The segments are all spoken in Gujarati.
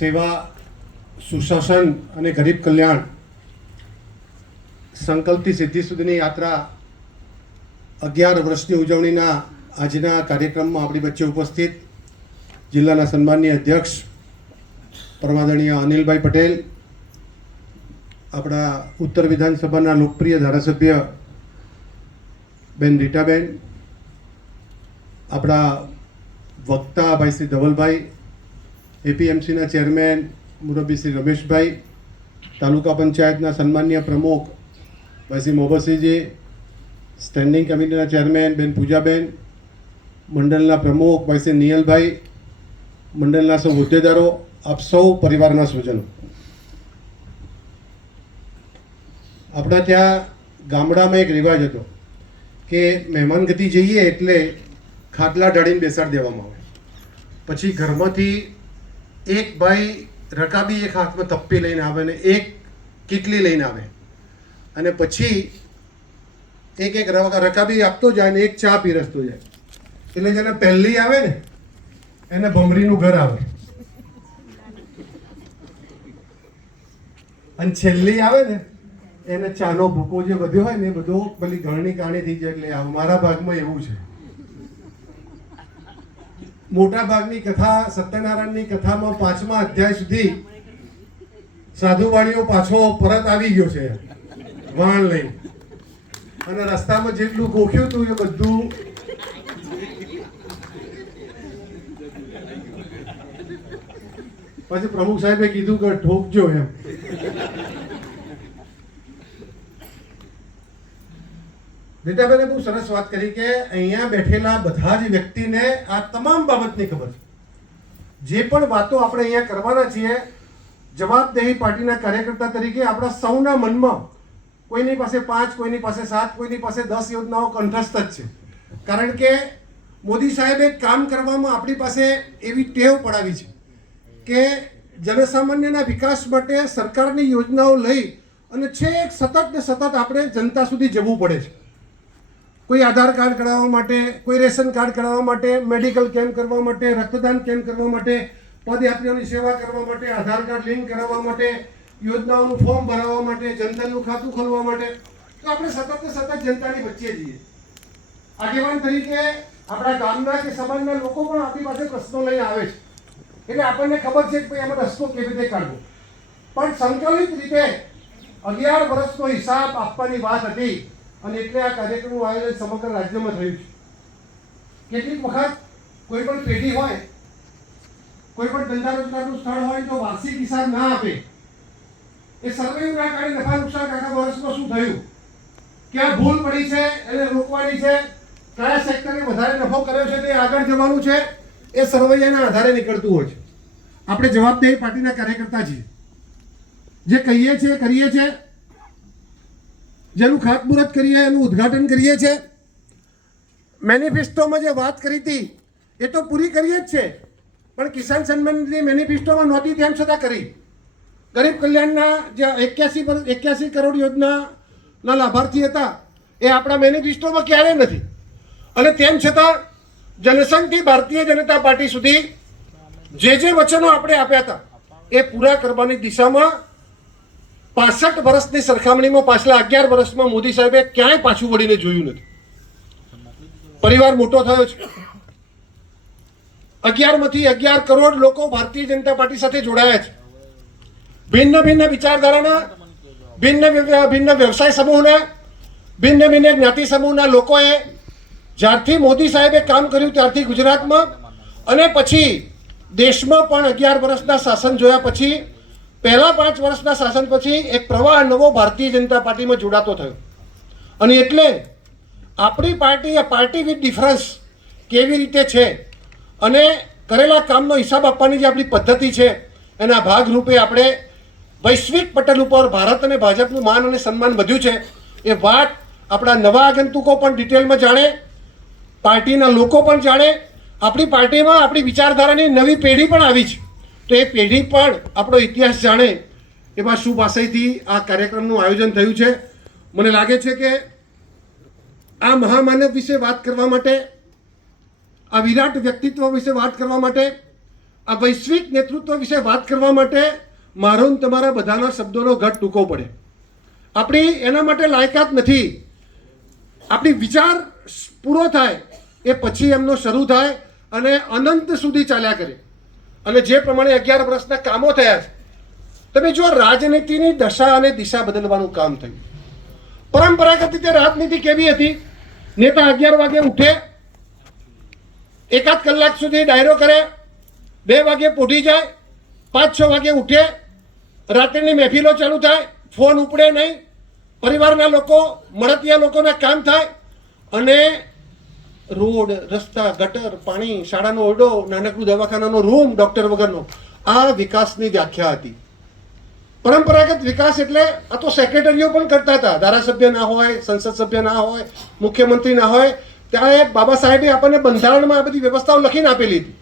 સેવા, સુશાસન અને ગરીબ કલ્યાણ સંકલ્પથી સિદ્ધિ સુધીની યાત્રા 11 વર્ષની ઉજવણીના આજના કાર્યક્રમમાં આપણી વચ્ચે ઉપસ્થિત જિલ્લાના સન્માનીય અધ્યક્ષ પરમાદરણીય અનિલભાઈ પટેલ, આપણા ઉત્તર વિધાનસભાના લોકપ્રિય ધારાસભ્ય બેન રીટાબેન, આપણા વક્તા ભાઈ શ્રી ધવલભાઈ, એપીએમસીના ચેરમેન મુરબ્બી શ્રી રમેશભાઈ, તાલુકા પંચાયતના સન્માનીય પ્રમુખ ભાઈ શ્રી મોહબ્બતસિંહજી, સ્ટેન્ડિંગ કમિટીના ચેરમેન બેન પૂજાબેન, મંડળના પ્રમુખ ભાઈ શ્રી નિયલભાઈ, મંડળના સૌ હોદ્દેદારો, આપ સૌ પરિવારના સ્વજનો. આપણા ત્યાં ગામડામાં એક રિવાજ હતો કે મહેમાનગતિ જઈએ એટલે ખાટલા ઢાળીને બેસાડી દેવામાં આવે. પછી ઘરમાંથી એક ભાઈ રકાબી એક હાથમાં તપ્પી લઈને આવે ને એક કીટલી લઈને આવે, અને પછી એક રકાબી આપતો જાય ને એક ચા પીરસતો જાય. એટલે જેને પહેલી આવે ને એને ભમરીનું ઘર આવે, અને છેલ્લી આવે ને એને ચાનો ભૂકો જે વધ્યો હોય ને એ બધો પેલી ઘરની કાણી થઈ જાય. એટલે અમારા ભાગમાં એવું છે. મોટા ભાગની કથા, સત્યનારાયણની કથામાં 5મા અધ્યાય સુધી સાધુવાળીઓ પાછો પરત આવી ગયો છે વાણ લઈને, અને રસ્તામાં જેટલું ગોખ્યું હતું એ બધું પછી પ્રમુખ સાહેબે કીધું કે ઠોકજો એમ. રીટાબેને બહુ સરસ વાત કરી કે અહીંયા બેઠેલા બધા જ વ્યક્તિને આ તમામ બાબતની ખબર છે. જે પણ વાતો આપણે અહીંયા કરવાના છીએ, જવાબદેહી પાર્ટીના કાર્યકર્તા તરીકે આપણા સૌના મનમાં કોઈની પાસે 5, કોઈની પાસે 7, કોઈની પાસે 10 યોજનાઓ કંઠસ્થ જ છે. કારણ કે મોદી સાહેબે કામ કરવામાં આપણી પાસે એવી ટેવ પડાવી છે કે જનસામાન્યના વિકાસ માટે સરકારની યોજનાઓ લઈ અને છેક સતત ને સતત આપણે જનતા સુધી જવું પડે છે. કોઈ આધાર કાર્ડ કઢાવવા માટે, કોઈ રેશન કાર્ડ કઢાવવા માટે, મેડિકલ કેમ્પ કરવા માટે, રક્તદાન કેમ્પ કરવા માટે, પદયાત્રીઓની સેવા કરવા માટે, આધાર કાર્ડ લિંક કરાવવા માટે, યોજનાઓનું ફોર્મ ભરાવવા માટે, જનધનનું ખાતું ખોલવા માટે. તો આપણે સતત ને સતત જનતાની વચ્ચે જઈએ. આગેવાન તરીકે આપણા ગામના કે સમાજના લોકો પણ આપણી પાસે પ્રશ્નો લઈને આવે છે, એટલે આપણને ખબર છે કે ભાઈ આમાં રસ્તો કેવી રીતે કાઢવો. પણ સંકલિત રીતે 11 વર્ષનો હિસાબ આપવાની વાત હતી, અને એટલે આ કાર્યક્રમનું આયોજન સમગ્ર રાજ્યમાં થયું છે. કેટલીક વખત કોઈ પણ પેઢી હોય, કોઈ પણ ધંધા રોજગારનું સ્થળ હોય તો વાર્ષિક હિસાબ ના આપે, એ સર્વે ના કારણે નફા નુકસાન આખા વર્ષમાં શું થયું, ક્યાં ભૂલ પડી છે એને રોકવાની છે, કયા સેક્ટરે વધારે નફો કર્યો છે તે આગળ જવાનું છે, એ સર્વૈયાના આધારે નીકળતું હોય છે. આપણે જવાબદેહી પાર્ટીના કાર્યકર્તા છીએ, જે કહીએ છીએ કરીએ છીએ, જેનું ખાતમુહૂર્ત કરીએ એનું ઉદ્ઘાટન કરીએ છીએ. મેનિફેસ્ટોમાં જે વાત કરી હતી એ તો પૂરી કરીએ જ છે, પણ કિસાન સન્માન નિધિ મેનિફેસ્ટોમાં નહોતી તેમ છતાં કરી. ગરીબ કલ્યાણના જે 81 કરોડ યોજનાના લાભાર્થી હતા એ આપણા મેનિફેસ્ટોમાં ક્યારેય નથી, અને તેમ છતાં જનસંઘથી ભારતીય જનતા પાર્ટી સુધી જે વચનો આપણે આપ્યા હતા એ પૂરા કરવાની દિશામાં 65 વર્ષની સરખામણીમાં પાછલા 11 વર્ષમાં મોદી સાહેબે ક્યાંય પાછું વળીને જોયું નથી. પરિવાર મોટો થયો છે. 11માંથી 11 કરોડ લોકો ભારતીય જનતા પાર્ટી સાથે જોડાયા છે. ભિન્ન ભિન્ન વિચારધારાના, ભિન્ન વ્યવસાય સમૂહના, ભિન્ન જ્ઞાતિ સમૂહના લોકોએ જ્યારથી મોદી સાહેબે કામ કર્યું ત્યારથી ગુજરાતમાં અને પછી દેશમાં પણ 11 વર્ષના શાસન જોયા પછી, પહેલા 5 વર્ષના શાસન પછી એક પ્રવાહ નવો ભારતીય જનતા પાર્ટીમાં જોડાતો થયો. અને એટલે આપણી પાર્ટી, આ પાર્ટી વિથ ડિફરન્સ કેવી રીતે છે અને કરેલા કામનો હિસાબ આપવાની જે આપણી પદ્ધતિ છે એના ભાગરૂપે આપણે વૈશ્વિક પટલ ઉપર ભારત અને ભાજપનું માન અને સન્માન વધ્યું છે. એ વાત આપણા નવા આગંતુકો પણ ડિટેલમાં જાણે, પાર્ટીના લોકો પણ જાણે, આપણી પાર્ટીમાં આપણી વિચારધારાની નવી પેઢી પણ આવી છે, તો એ પેઢી પણ આપણો ઇતિહાસ જાણે એવા શુભ આશયથી આ કાર્યક્રમનું આયોજન થયું છે. મને લાગે છે કે આ મહામાનવ વિશે વાત કરવા માટે, આ વિરાટ વ્યક્તિત્વ વિશે વાત કરવા માટે, આ વૈશ્વિક નેતૃત્વ વિશે વાત કરવા માટે મારો ને તમારા બધાના શબ્દોનો ઘટ ટૂંકો પડે. આપણી એના માટે લાયકાત નથી. આપણી વિચાર પૂરો થાય એ પછી એમનો શરૂ થાય અને અનંત સુધી ચાલ્યા કરે. અને જે પ્રમાણે 11 વર્ષના કામો થયા છે, તમે જો રાજનીતિની દશા અને દિશા બદલવાનું કામ થયું. પરંપરાગત રીતે રાજનીતિ કેવી હતી? નેતા 11 વાગે ઉઠે, એકાદ કલાક સુધી ડાયરો કરે, 2 વાગે પોઢી જાય, 5-6 વાગે ઉઠે, રાત્રિની મહેફિલો ચાલુ થાય, ફોન ઉપડે નહીં, પરિવારના લોકો મળતિયા લોકોના કામ થાય અને રોડ, રસ્તા, ગટર, પાણી, શાળાનો ઓરડો, નાનકડું દવાખાનાનો રૂમ, ડૉક્ટર વગરનો, આ વિકાસની વ્યાખ્યા હતી. પરંપરાગત વિકાસ એટલે આ તો સેક્રેટરીઓ પણ કરતા હતા. ધારાસભ્ય ના હોય, સંસદ સભ્ય ના હોય, મુખ્યમંત્રી ના હોય, ત્યારે બાબા સાહેબે આપણને બંધારણમાં આ બધી વ્યવસ્થાઓ લખીને આપેલી હતી.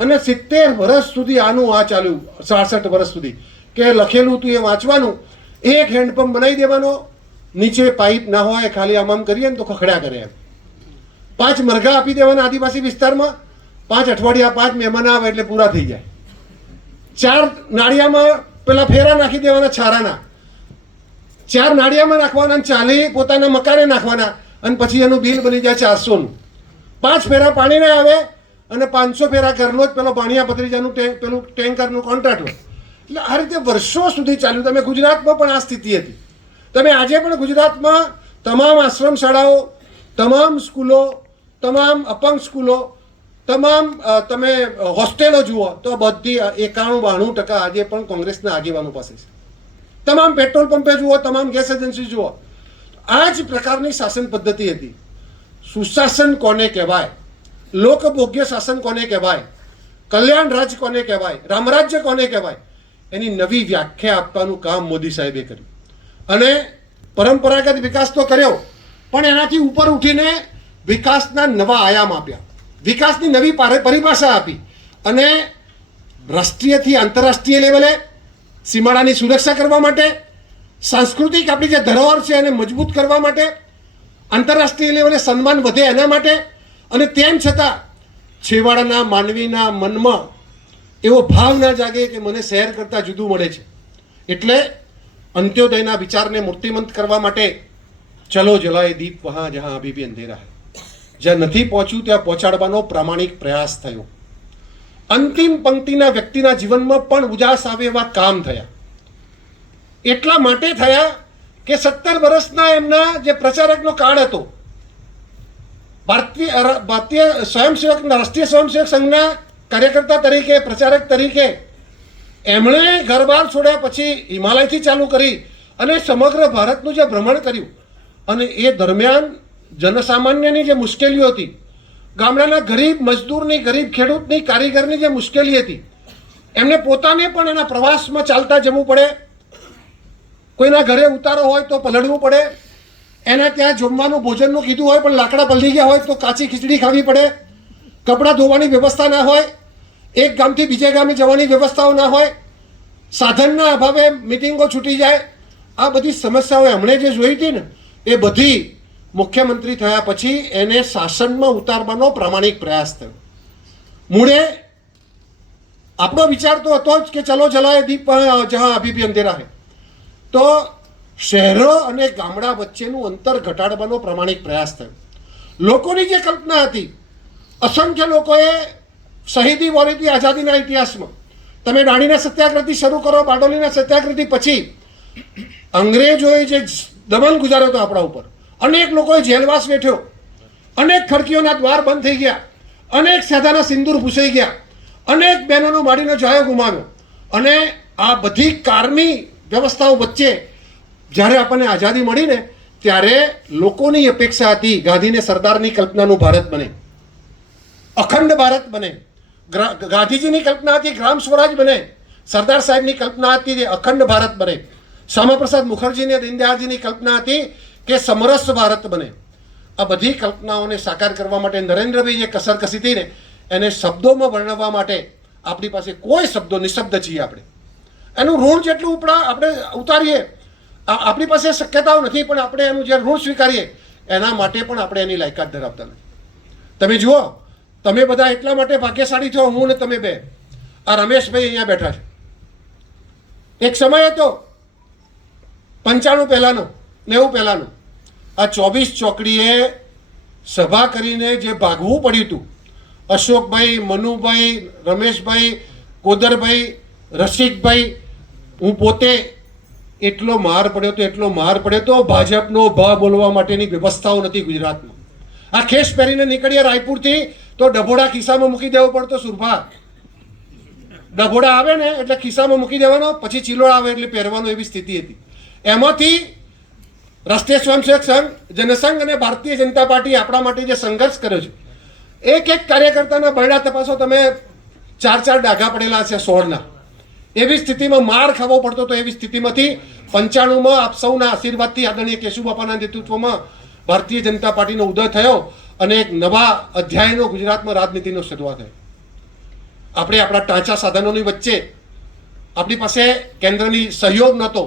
અને 70 વર્ષ સુધી આનું આ ચાલ્યું, 66 વર્ષ સુધી, કે લખેલું હતું એ વાંચવાનું, એક હેન્ડપંપ બનાવી દેવાનો, નીચે પાઇપ ના હોય, ખાલી આમ કરીએ ને તો ખખડ્યા કરે એમ. 5 મરઘા આપી દેવાના આદિવાસી વિસ્તારમાં, 5 અઠવાડિયા 5 મહેમાન આવે એટલે પૂરા થઈ જાય. 4 નાળિયામાં પેલા ફેરા નાખી દેવાના છારાના, 4 નાળિયામાં નાખવાના, 40 પોતાના મકાને નાખવાના અને પછી એનું બિલ બની જાય 400નું. 5 ફેરા પાણીને આવે અને 500 ફેરા ઘરનો જ પેલો પાણીયા ભત્રીજાનું પેલું ટેન્કરનું કોન્ટ્રાક્ટ હોય. એટલે આ રીતે વર્ષો સુધી ચાલ્યું. તમે ગુજરાતમાં પણ આ સ્થિતિ હતી. તમે આજે પણ ગુજરાતમાં તમામ આશ્રમ શાળાઓ, તમામ સ્કૂલો, તમામ અપંગ સ્કૂલો, તમામ તમે હોસ્ટેલો જુઓ તો બધી 91-92% આજે પણ કોંગ્રેસના આગેવાનો પાસે છે. તમામ પેટ્રોલ પંપે જુઓ, તમામ ગેસ એજન્સી જુઓ, આ જ પ્રકારની શાસન પદ્ધતિ હતી. સુશાસન કોને કહેવાય? લોકભોગ્ય શાસન કોને કહેવાય? કલ્યાણ રાજ કોને કહેવાય? રામરાજ્ય કોને કહેવાય? એની નવી વ્યાખ્યા આપવાનું કામ મોદી સાહેબે કર્યું. અને પરંપરાગત વિકાસ તો કર્યો, પણ એનાથી ઉપર ઉઠીને વિકાસના નવા આયામ આપ્યા, વિકાસની નવી પરિભાષા આપી અને રાષ્ટ્રીયથી આંતરરાષ્ટ્રીય લેવલે સીમાડાની સુરક્ષા કરવા માટે, સાંસ્કૃતિક આપણી જે ધરોહર છે એને મજબૂત કરવા માટે, આંતરરાષ્ટ્રીય લેવલે સન્માન વધે એના માટે, અને તેમ છતાં છેવાડાના માનવીના મનમાં એવો ભાવ ના જાગે કે મને શહેર કરતાં જુદું મળે છે. એટલે અંત્યોદયના વિચારને મૂર્તિમંત કરવા માટે ચલો જલાએ દીપ વહાં જહાં અભી ભી અંધેરા હૈ, જ્યાં નથી પહોંચ્યું ત્યાં પહોંચાડવાનો પ્રામાણિક પ્રયાસ થયો. અંતિમ પંક્તિના વ્યક્તિના જીવનમાં પણ ઉજાસ આવે એવા કામ થયા. એટલા માટે થયા કે 17 વર્ષના એમના જે પ્રચારકનો કાળ હતો, ભારતીય સ્વયંસેવક, રાષ્ટ્રીય સ્વયંસેવક સંઘના કાર્યકર્તા તરીકે, પ્રચારક તરીકે એમણે ઘર-બાર છોડ્યા પછી હિમાલયથી ચાલુ કરી અને સમગ્ર ભારતનું જે ભ્રમણ કર્યું. અને એ દરમિયાન જનસામાન્યની જે મુશ્કેલીઓ હતી, ગામડાના ગરીબ મજદૂરની, ગરીબ ખેડૂતની, કારીગરની જે મુશ્કેલી હતી, એમને પોતાને પણ એના પ્રવાસમાં ચાલતા જવું પડે, કોઈના ઘરે ઉતારો હોય તો પલળવું પડે, એના ત્યાં જમવાનું ભોજનનું કીધું હોય પણ લાકડા પલળી ગયા હોય તો કાચી ખીચડી ખાવી પડે, કપડાં ધોવાની વ્યવસ્થા ના હોય, એક ગામથી બીજે ગામે જવાની વ્યવસ્થાઓ ના હોય, સાધનના અભાવે મિટિંગો છૂટી જાય. આ બધી સમસ્યાઓ એમણે જે જોઈ હતી ને, એ બધી મુખ્યમંત્રી થયા પછી એને શાસનમાં ઉતારવાનો પ્રામાણિક પ્રયાસ થયો. મૂળે આપણો વિચાર તો હતો જ કે ચલો જલાએ દીપ જહાં અભી ભી અંધેરા હૈ, તો શહેરો અને ગામડા વચ્ચેનું અંતર ઘટાડવાનો પ્રામાણિક પ્રયાસ થયો. લોકોની જે કલ્પના હતી, અસંખ્ય લોકોએ શહીદી વોરી હતી આઝાદીના ઇતિહાસમાં. તમે દાંડીના સત્યાગ્રહથી શરૂ કરો, બારડોલીના સત્યાગ્રહથી પછી અંગ્રેજોએ જે દમન ગુજાર્યો હતો આપણા ઉપર, અનેક લોકોએ જેલવાસ વેઠ્યો, અનેક ખડકીઓના દ્વાર બંધ થઈ ગયા, અનેક સાદાના સિંદૂર ભૂસાઈ ગયા, અનેક બહેનોનો માડીનો જાયો ગુમાવ્યો. અને આ બધી કારમી વ્યવસ્થાઓ વચ્ચે જ્યારે આપણને આઝાદી મળીને ત્યારે લોકોની અપેક્ષા હતી ગાંધીને સરદારની કલ્પનાનું ભારત બને, અખંડ ભારત બને. ગાંધીજીની કલ્પના હતી ગ્રામ સ્વરાજ બને, સરદાર સાહેબની કલ્પના હતી કે અખંડ ભારત બને. શ્યામાપ્રસાદ મુખર્જીને, દીનદયાળજીની કલ્પના હતી કે સમરસ ભારત બને. આ બધી કલ્પનાઓને સાકાર કરવા માટે નરેન્દ્રભાઈ જે કસર કસી હતી ને, એને શબ્દોમાં વર્ણવવા માટે આપણી પાસે કોઈ શબ્દો, નિશબ્દ છીએ આપણે. એનું ઋણ જેટલું આપણે ઉતારીએ, આપણી પાસે શક્યતાઓ નથી, પણ આપણે એનું જે ઋણ સ્વીકારીએ એના માટે પણ આપણે એની લાયકાત ધરાવતા નથી. તમે જુઓ, તમે બધા એટલા માટે ભાગ્યશાળી છો, હું ને તમે બે. આ રમેશભાઈ અહીંયા બેઠા છે. એક સમય હતો 95 પહેલાનો, 90 પહેલાનો. આ 24 ચોકડીએ સભા કરીને જે ભાગવું પડ્યું હતું, અશોકભાઈ, મનુભાઈ, રમેશભાઈ, કોદરભાઈ, રસિકભાઈ, હું પોતે, એટલો માર પડ્યો તો, એટલો માર પડ્યો તો. ભાજપનો ભ બોલવા માટેની વ્યવસ્થાઓ નથી ગુજરાતમાં. આ ખેસ પહેરીને નીકળીએ રાયપુરથી તો ડભોડા ખિસ્સામાં મૂકી દેવો પડતો. સુરભા ડભોડા આવે ને એટલે ખિસ્સામાં મૂકી દેવાનો, પછી ચિલોડ આવે એટલે પહેરવાનો, એવી સ્થિતિ હતી. એમાંથી રાષ્ટ્રીય સ્વયંસેવક સંઘ, જનસંઘ અને ભારતીય જનતા પાર્ટી આપણા માટે જે સંઘર્ષ કર્યો છે, એક એક કાર્યકર્તાના બરડા તપાસો તમે, 4 ડાઘા પડેલા છે 16ના. એવી સ્થિતિમાં માર ખાવો પડતો હતો. એવી સ્થિતિમાંથી 95માં આપ સૌના આશીર્વાદથી આદરણીય કેશુબાપાના નેતૃત્વમાં ભારતીય જનતા પાર્ટીનો ઉદય થયો અને એક નવા અધ્યાયનો ગુજરાતમાં રાજનીતિનો શરૂઆત થઈ. આપણે આપણા ટાંચા સાધનોની વચ્ચે આપણી પાસે કેન્દ્રની સહયોગ નહોતો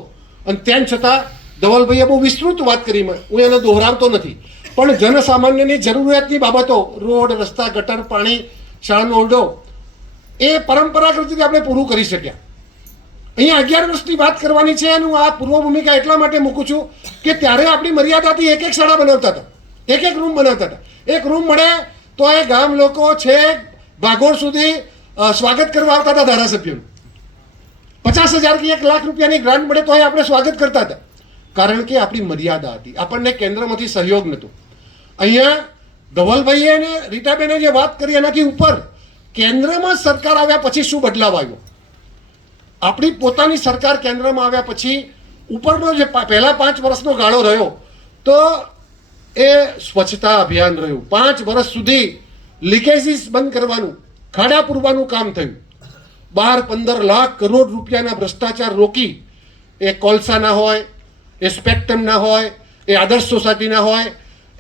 અને તેમ છતાં ધવલભાઈએ બહુ વિસ્તૃત વાત કરી. હું એને દોહરાવતો નથી, પણ જનસામાન્યની જરૂરિયાતની બાબતો, રોડ, રસ્તા, ગટર, પાણી, શાળાનો ઓરડો, એ પરંપરાગત રીતે આપણે પૂરું કરી શક્યા. અહીંયા 11 વર્ષની વાત કરવાની છે અને હું આ પૂર્વ ભૂમિકા એટલા માટે મૂકું છું કે ત્યારે આપણી મર્યાદાથી એક શાળા બનાવતા હતા, એક રૂમ બનાવતા હતા. એક રૂમ મળે તો એ ગામ લોકો છે ભાગોળ સુધી સ્વાગત કરવા આવતા હતા ધારાસભ્યોનું. 50,000 કે 1 લાખ રૂપિયાની ગ્રાન્ટ મળે તો આપણે સ્વાગત કરતા હતા, કારણ કે આપણી મર્યાદા હતી. આપણને કેન્દ્રમાંથી સહયોગ નહોતો. અહીંયા ધવલભાઈએ અને રીટાબેને જે વાત કરી એનાથી ઉપર કેન્દ્રમાં સરકાર આવ્યા પછી શું બદલાવ આવ્યો? આપણી પોતાની સરકાર કેન્દ્રમાં આવ્યા પછી ઉપરનો જે પહેલા 5 વર્ષનો ગાળો રહ્યો તો એ સ્વચ્છતા અભિયાન રહ્યું. 5 વર્ષ સુધી લીકેજીસ બંધ કરવાનું, ખાડા પૂરવાનું કામ થયું. 12-15 લાખ કરોડ રૂપિયાના ભ્રષ્ટાચાર રોકી, એ કોલસાના હોય, એ સ્પેક્ટ્રમના હોય, એ આદર્શ સોસાયટીના હોય,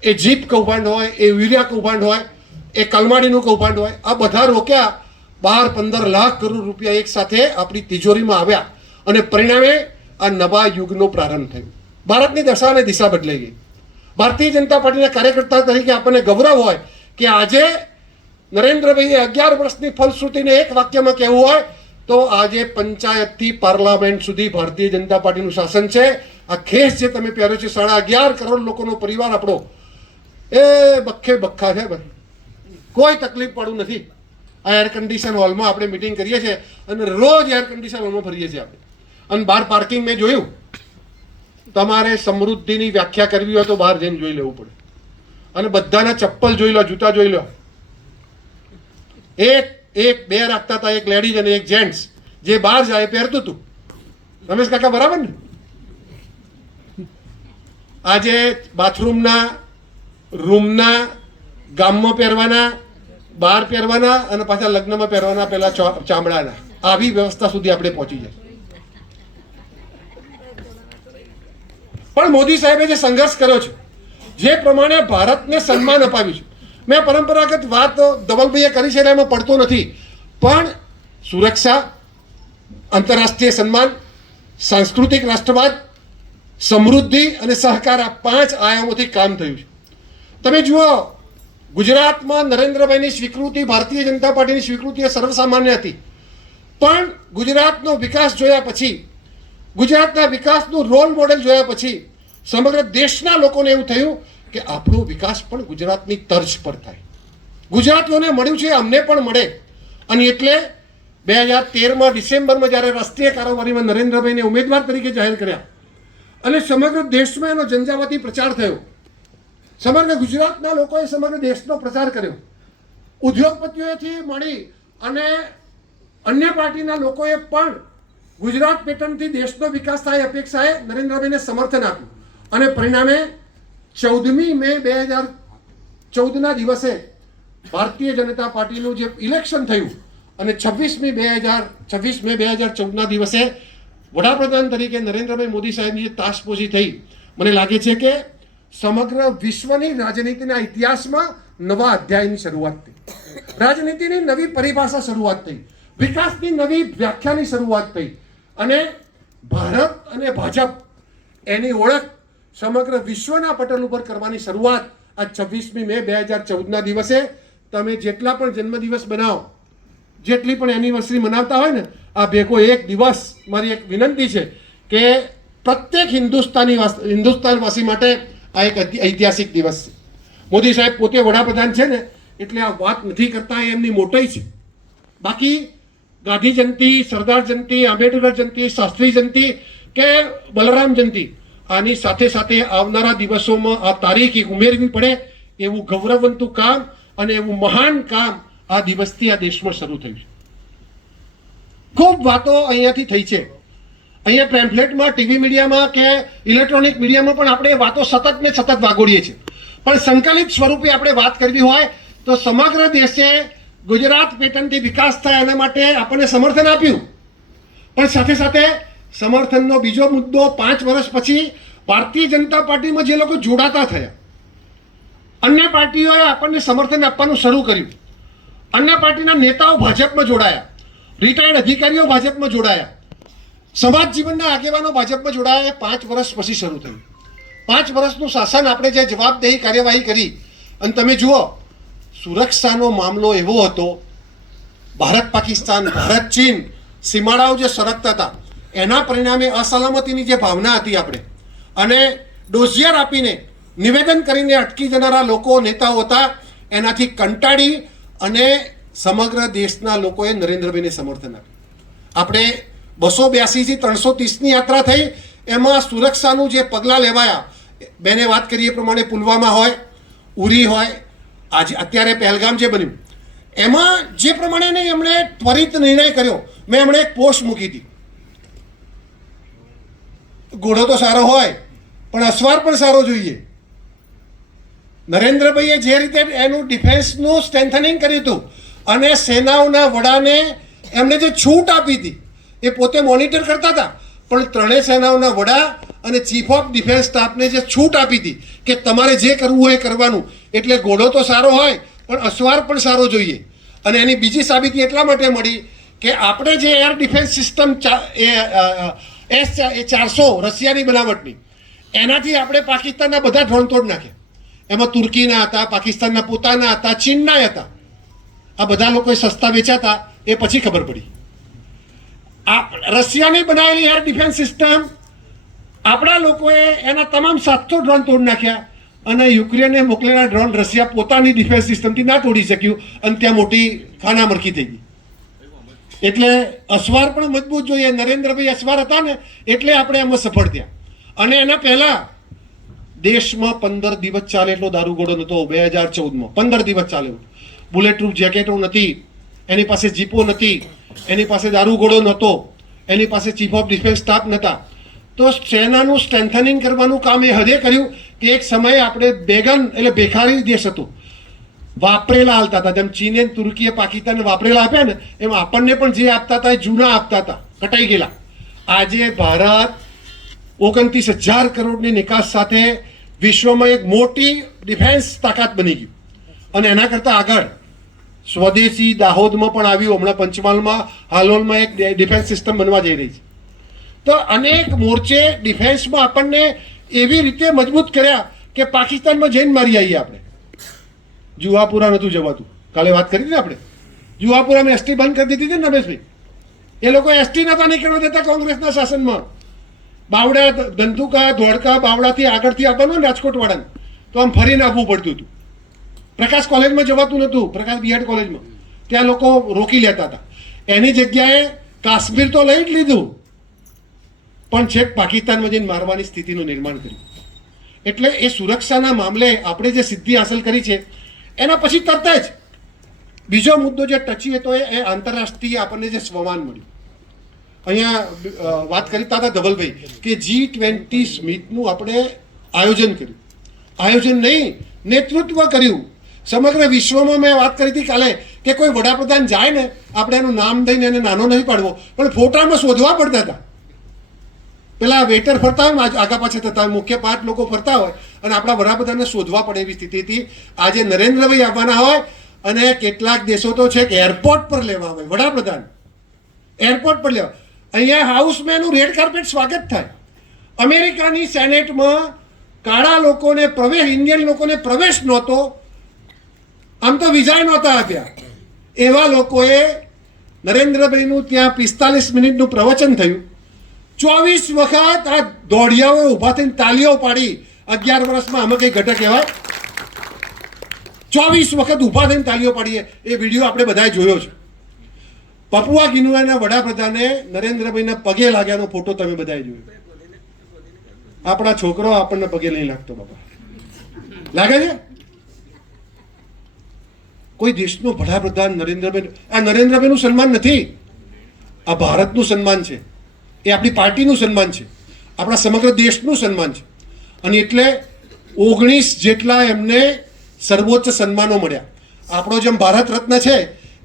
એ જીપ કૌભાંડ હોય, એ યુરિયા કૌભાંડ હોય, એ કલમાડીનું કૌભાંડ હોય, આ બધા રોક્યા. 12-15 લાખ કરોડ રૂપિયા એક સાથે આપણી તિજોરીમાં આવ્યા અને પરિણામે આ નવા યુગનો પ્રારંભ થયો. ભારતની દશા અને દિશા બદલાઈ ગઈ. ભારતીય જનતા પાર્ટીના કાર્યકર્તા તરીકે આપણને ગૌરવ હોય કે આજે નરેન્દ્રભાઈએ 11 વર્ષની ફલશ્રુતિને એક વાક્યમાં કહેવું હોય તો આજે પંચાયતથી પાર્લામેન્ટ સુધી ભારતીય જનતા પાર્ટીનું શાસન છે. આ ખેસ જે તમે પહેર્યો છે, 11.5 કરોડ લોકોનો પરિવાર આપણો, એ બખ્ખે બખ્ખા છે ભાઈ, કોઈ તકલીફ પડવું નથી. આ એર કન્ડિશન હોલમાં આપણે મિટિંગ કરીએ છીએ અને રોજ એર કન્ડિશન હોલમાં ફરીએ છીએ આપણે. અને બહાર પાર્કિંગ મેં જોયું, તમારે સમૃદ્ધિની વ્યાખ્યા કરવી હોય તો બહાર જઈને જોઈ લેવું પડે. અને બધાના ચપ્પલ જોઈ લો, જૂતા જોઈ લો. એક બે રાખતા હતા, એક લેડીઝ અને એક જેન્ટ્સ. જે બહાર જાય પહેરતું હતું. રમેશ કાકા બરાબર ને? આજે બાથરૂમના, રૂમના, ગામમાં પહેરવાના, બહાર પહેરવાના અને પાછા લગ્નમાં પહેરવાના પેલા ચામડાના, આવી વ્યવસ્થા સુધી આપણે પહોંચી જાય. પણ મોદી સાહેબે જે સંઘર્ષ કર્યો છે, જે પ્રમાણે ભારતને સન્માન અપાવ્યું છે, મેં પરંપરાગત વાત ધવલભાઈએ કરી છે એટલે એમાં પડતો નથી, પણ સુરક્ષા, આંતરરાષ્ટ્રીય સન્માન, સાંસ્કૃતિક રાષ્ટ્રવાદ, સમૃદ્ધિ અને સહકાર, આ 5 આયામોથી કામ થયું છે. તમે જુઓ, ગુજરાતમાં નરેન્દ્રભાઈની સ્વીકૃતિ, ભારતીય જનતા પાર્ટીની સ્વીકૃતિ એ સર્વસામાન્ય હતી. પણ ગુજરાતનો વિકાસ જોયા પછી, ગુજરાતના વિકાસનું રોલ મોડેલ જોયા પછી સમગ્ર દેશના લોકોને એવું થયું કે આપણો વિકાસ પણ ગુજરાતની તર્જ પર થાય. ગુજરાતીઓને મળ્યું છે, અમને પણ મળે. અને એટલે 2013માં ડિસેમ્બરમાં જ્યારે રાષ્ટ્રીય કારોબારીમાં નરેન્દ્રભાઈને ઉમેદવાર તરીકે જાહેર કર્યા અને સમગ્ર દેશમાં એનો ઝંઝાવાતી પ્રચાર થયો, સમગ્ર ગુજરાતના લોકોએ સમગ્ર દેશનો પ્રચાર કર્યો. ઉદ્યોગપતિઓથી મળી અને અન્ય પાર્ટીના લોકોએ પણ ગુજરાત પેટર્નથી દેશનો વિકાસ થાય અપેક્ષાએ નરેન્દ્રભાઈને સમર્થન આપ્યું. અને પરિણામે 14મી મે 2014ના દિવસે ભારતીય જનતા પાર્ટીનું જે ઇલેક્શન થયું અને 26 મે 2014ના દિવસે વડાપ્રધાન તરીકે નરેન્દ્રભાઈ મોદી સાહેબની જે તાસપોશી થઈ, મને લાગે છે કે સમગ્ર વિશ્વની રાજનીતિના ઇતિહાસમાં નવા અધ્યાયની શરૂઆત થઈ. રાજનીતિની નવી પરિભાષા શરૂઆત થઈ, વિકાસની નવી વ્યાખ્યાની શરૂઆત થઈ અને ભારત અને ભાજપ એની ઓળખ સમગ્ર વિશ્વના પટલ ઉપર કરવાની શરૂઆત આ 26મી મે 2014ના દિવસે. તમે જેટલા પણ જન્મદિવસ બનાવો, જેટલી પણ એનિવર્સરી મનાવતા હોય ને, આ ભેગો એક દિવસ મારી એક વિનંતી છે કે પ્રત્યેક હિન્દુસ્તાનવાસી માટે આ એક ઐતિહાસિક દિવસ છે. મોદી સાહેબ પોતે વડાપ્રધાન છે ને એટલે આ વાત નથી કરતા, એ એમની મોટાઈ છે. બાકી ગાંધી જયંતિ, સરદાર જયંતિ, આંબેડકર જયંતિ, શાસ્ત્રી જયંતિ કે બલરામ જયંતિ, આની સાથે સાથે આવનારા દિવસોમાં આ તારીખ એક ઉમેરવી પડે એવું ગૌરવવંતું કામ અને એવું મહાન કામ આ દિવસથી આ દેશમાં શરૂ થયું છે. ખૂબ વાતો અહીંયાથી થઈ છે. અહીંયા પેમ્ફલેટમાં, ટીવી મીડિયામાં કે ઇલેક્ટ્રોનિક મીડિયામાં પણ આપણે વાતો સતત ને સતત વાગોડીએ છીએ. પણ સંકલિત સ્વરૂપે આપણે વાત કરવી હોય તો સમગ્ર દેશે ગુજરાત પેટર્નથી વિકાસ થાય એના માટે આપણને સમર્થન આપ્યું. પણ સાથે સાથે સમર્થનનો બીજો મુદ્દો 5 વર્ષ પછી ભારતીય જનતા પાર્ટીમાં જે લોકો જોડાતા થયા, અન્ય પાર્ટીઓએ આપણને સમર્થન આપવાનું શરૂ કર્યું. અન્ય પાર્ટીના નેતાઓ ભાજપમાં જોડાયા, રિટાયર્ડ અધિકારીઓ ભાજપમાં જોડાયા, સમાજ જીવનના આગેવાનો ભાજપમાં જોડાયા. 5 વર્ષ પછી શરૂ થયું. 5 વર્ષનું શાસન આપણે જે જવાબદેહી કાર્યવાહી કરી, અને તમે જુઓ સુરક્ષાનો મામલો એવો હતો, ભારત પાકિસ્તાન, ભારત ચીન સીમાડાઓ જે સરકતા હતા એના પરિણામે અસલામતીની જે ભાવના હતી આપણે, અને ડોઝિયર આપીને નિવેદન કરીને અટકી જનારા લોકો, નેતાઓ હતા, એનાથી કંટાળી અને સમગ્ર દેશના લોકોએ નરેન્દ્રભાઈને સમર્થન આપ્યું. આપણે 282 થી 330ની યાત્રા થઈ, એમાં સુરક્ષાનું જે પગલાં લેવાયા, બેને વાત કરી એ પ્રમાણે પુલવામા હોય, ઉરી હોય, આજે અત્યારે પહેલગામ જે બન્યું, એમાં જે પ્રમાણે એમણે ત્વરિત નિર્ણય કર્યો. મેં હમણાં એક પોસ્ટ મૂકી હતી, ઘોડો તો સારો હોય પણ અસવાર પણ સારો જોઈએ. નરેન્દ્રભાઈએ જે રીતે એનું ડિફેન્સનું સ્ટ્રેન્થનિંગ કર્યું હતું અને સેનાઓના વડાને એમણે જે છૂટ આપી હતી એ પોતે મોનિટર કરતા હતા, પણ ત્રણેય સેનાઓના વડા અને ચીફ ઓફ ડિફેન્સ સ્ટાફને જે છૂટ આપી હતી કે તમારે જે કરવું હોય એ કરવાનું, એટલે ઘોડો તો સારો હોય પણ અસવાર પણ સારો જોઈએ. અને એની બીજી સાબિતી એટલા માટે મળી કે આપણે જે એર ડિફેન્સ સિસ્ટમ S-400 રશિયાની બનાવટની, એનાથી આપણે પાકિસ્તાનના બધા ડ્રોન તોડ નાખ્યા. એમાં તુર્કીના હતા, પાકિસ્તાનના પોતાના હતા, ચીનના હતા. આ બધા લોકોએ સસ્તા વેચાતા એ પછી ખબર પડી. આ રશિયાની બનાવેલી એર ડિફેન્સ સિસ્ટમ આપણા લોકોએ એના તમામ 700 ડ્રોન તોડ નાખ્યા, અને યુક્રેને મોકલેલા ડ્રોન રશિયા પોતાની ડિફેન્સ સિસ્ટમથી ના તોડી શક્યું, અને ત્યાં મોટી ખાનામરખી થઈ ગઈ. એટલે અસવાર પણ મજબૂત જોઈએ. નરેન્દ્રભાઈ અસવાર હતા ને એટલે આપણે એમાં સફળ થયા. અને એના પહેલા દેશમાં 15 દિવસ ચાલે એટલો દારૂગોળો નહોતો. 2014માં 15 દિવસ ચાલ્યો. બુલેટ પ્રૂફ જેકેટો નથી, એની પાસે જીપો નથી, એની પાસે દારૂગોળો નહોતો, એની પાસે ચીફ ઓફ ડિફેન્સ સ્ટાફ નહોતા. તો સેનાનું સ્ટ્રેન્થનિંગ કરવાનું કામ એ હદે કર્યું કે એક સમયે આપણે બેગન એટલે ભેખારી દેશ હતો, વાપરેલા હાલતા હતા. જેમ ચીને, તુર્કીએ, પાકિસ્તાને વાપરેલા આપ્યા ને, એમ આપણને પણ જે આપતા હતા એ જૂના આપતા હતા, કટાઈ ગયેલા. આજે ભારત 29,000 કરોડની નિકાસ સાથે વિશ્વમાં એક મોટી ડિફેન્સ તાકાત બની ગયું. અને એના કરતાં આગળ સ્વદેશી દાહોદમાં પણ આવ્યું, હમણાં પંચમહાલમાં, હાલોલમાં એક ડિફેન્સ સિસ્ટમ બનવા જઈ રહી છે. તો અનેક મોરચે ડિફેન્સમાં આપણને એવી રીતે મજબૂત કર્યા કે પાકિસ્તાનમાં જઈને મારી આવીએ આપણે. જુહાપુરા નહોતું જવાતું, કાલે વાત કરી હતી ને આપણે. જુહાપુરામાં એસટી બંધ કરી દીધી હતી ને રમેશભાઈ. એ લોકો એસટી નહોતા નીકળવા દેતા કોંગ્રેસના શાસનમાં. બાવડા, ધંધુકા, ધોળકા, બાવડાથી આગળથી આવવાનું ને રાજકોટવાળાને તો આમ ફરીને આવવું પડતું હતું. પ્રકાશ કોલેજમાં જવાતું નહોતું, પ્રકાશ બીએડ કોલેજમાં, ત્યાં લોકો રોકી લેતા હતા. એની જગ્યાએ કાશ્મીર તો લઈ જ લીધું, પણ છેક પાકિસ્તાનમાં જઈને મારવાની સ્થિતિનું નિર્માણ કર્યું. એટલે એ સુરક્ષાના મામલે આપણે જે સિદ્ધિ હાંસલ કરી છે એના પછી તરત જ બીજો મુદ્દો જે ટચી હતો એ આંતરરાષ્ટ્રીય આપણને જે સ્વમાન મળ્યું. અહીંયા વાત કરતા હતા ધવલભાઈ કે G20 સમિટનું આપણે આયોજન કર્યું. આયોજન નહીં, નેતૃત્વ કર્યું. સમગ્ર વિશ્વમાં મેં વાત કરી હતી કાલે કે કોઈ વડાપ્રધાન જાય ને, આપણે એનું નામ દઈને એને નાનો નહીં પાડવો, પણ ફોટામાં શોધવા પડતા હતા. પેલા વેટર ફરતા હોય ને આગા પાછળ થતા હોય, મુખ્ય 5 લોકો ફરતા હોય અને આપણા વડાપ્રધાનને શોધવા પડે એવી સ્થિતિ હતી. આજે નરેન્દ્રભાઈ આવવાના હોય અને કેટલાક દેશો તો છે કે એરપોર્ટ પર લેવા હોય વડાપ્રધાન, એરપોર્ટ પર લેવા. અહીંયા હાઉસમેનનું રેડ કાર્પેટ સ્વાગત થાય. અમેરિકાની સેનેટમાં કાળા લોકોને પ્રવેશ, ઇન્ડિયન લોકોને પ્રવેશ નહોતો, આમ તો વિઝા નહોતા આપ્યા. એવા લોકોએ નરેન્દ્રભાઈનું ત્યાં 45 મિનિટનું પ્રવચન થયું. 24 વખત આ દોઢિયાઓએ ઊભા થઈને તાલીઓ પાડી. 11 વર્ષમાં આમાં કઈ ઘટક કહેવાય? 24 વખત ઊભા થઈને તાલીઓ પાડીએ. એ વિડીયો આપણે બધાએ જોયો છે. પપુઆ ગિનુઆના વડાપ્રધાને નરેન્દ્રભાઈના પગે લાગ્યાનો ફોટો તમે બધાએ જોયો. આપણા છોકરો આપણને પગે નહીં લાગતો બાબા, લાગે છે? કોઈ દેશનો વડાપ્રધાન નરેન્દ્રભાઈ, આ નરેન્દ્રભાઈનું સન્માન નથી, આ ભારતનું સન્માન છે. એ આપણી પાર્ટીનું સન્માન છે, આપણા સમગ્ર દેશનું સન્માન છે. અને એટલે 19 જેટલા એમને સર્વોચ્ચ સન્માનો મળ્યા. આપણો જેમ ભારત રત્ન છે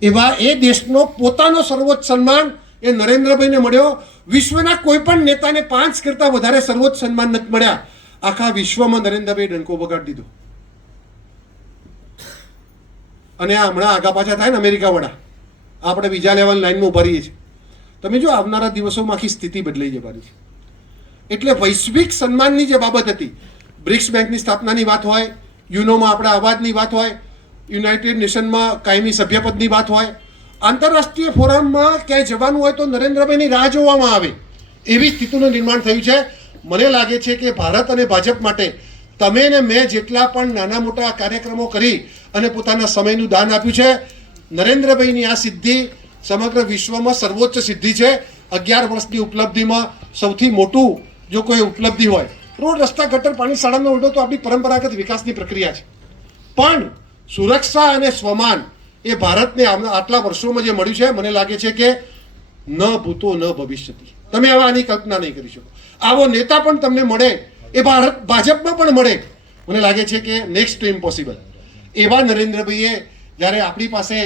એવા એ દેશનો પોતાનો સર્વોચ્ચ સન્માન એ નરેન્દ્રભાઈને મળ્યો. વિશ્વના કોઈ પણ નેતાને 5 કરતાં વધારે સર્વોચ્ચ સન્માન નથી મળ્યા. આખા વિશ્વમાં નરેન્દ્રભાઈ ડંકો વગાડી દીધો. અને આ હમણાં આગા પાછા થાય ને અમેરિકા વડા, આપણે બીજા લેવલ લાઈનમાં ઉભા રહીએ છીએ. તમે જો આવનારા દિવસોમાં આખી સ્થિતિ બદલાઈ જવાની છે. એટલે વૈશ્વિક સન્માનની જે બાબત હતી, બ્રિક્સ બેંકની સ્થાપનાની વાત હોય, યુનોમાં આપણા અવાજની વાત હોય, યુનાઇટેડ નેશનમાં કાયમી સભ્યપદની વાત હોય, આંતરરાષ્ટ્રીય ફોરમમાં ક્યાંય જવાનું હોય તો નરેન્દ્રભાઈની રાહ જોવામાં આવે એવી સ્થિતિનું નિર્માણ થયું છે. મને લાગે છે કે ભારત અને ભાજપ માટે તમે ને મેં જેટલા પણ નાના મોટા કાર્યક્રમો કરી અને પોતાના સમયનું દાન આપ્યું છે, નરેન્દ્રભાઈની આ સિદ્ધિ સમગ્ર વિશ્વમાં સર્વોચ્ચ સિદ્ધિ છે. 11 વર્ષની ઉપલબ્ધિમાં સૌથી મોટું જો કોઈ ઉપલબ્ધિ હોય. રોડ, રસ્તા, ગટર, પાણી, શાળાનો ઓરડો તો આપણી પરંપરાગત વિકાસની પ્રક્રિયા છે. પણ સુરક્ષા અને સ્વમાન એ ભારતને આટલા વર્ષોમાં જે મળ્યું છે, મને લાગે છે કે ન ભૂતો ન ભવિષ્યતિ. તમે હવે આની કલ્પના નહીં કરી શકો. આવો નેતા પણ તમને મળે, એ ભાજપમાં પણ મળે, મને લાગે છે કે નેક્સ્ટ ટુ ઇમ્પોસિબલ. એવા નરેન્દ્રભાઈએ જ્યારે આપણી પાસે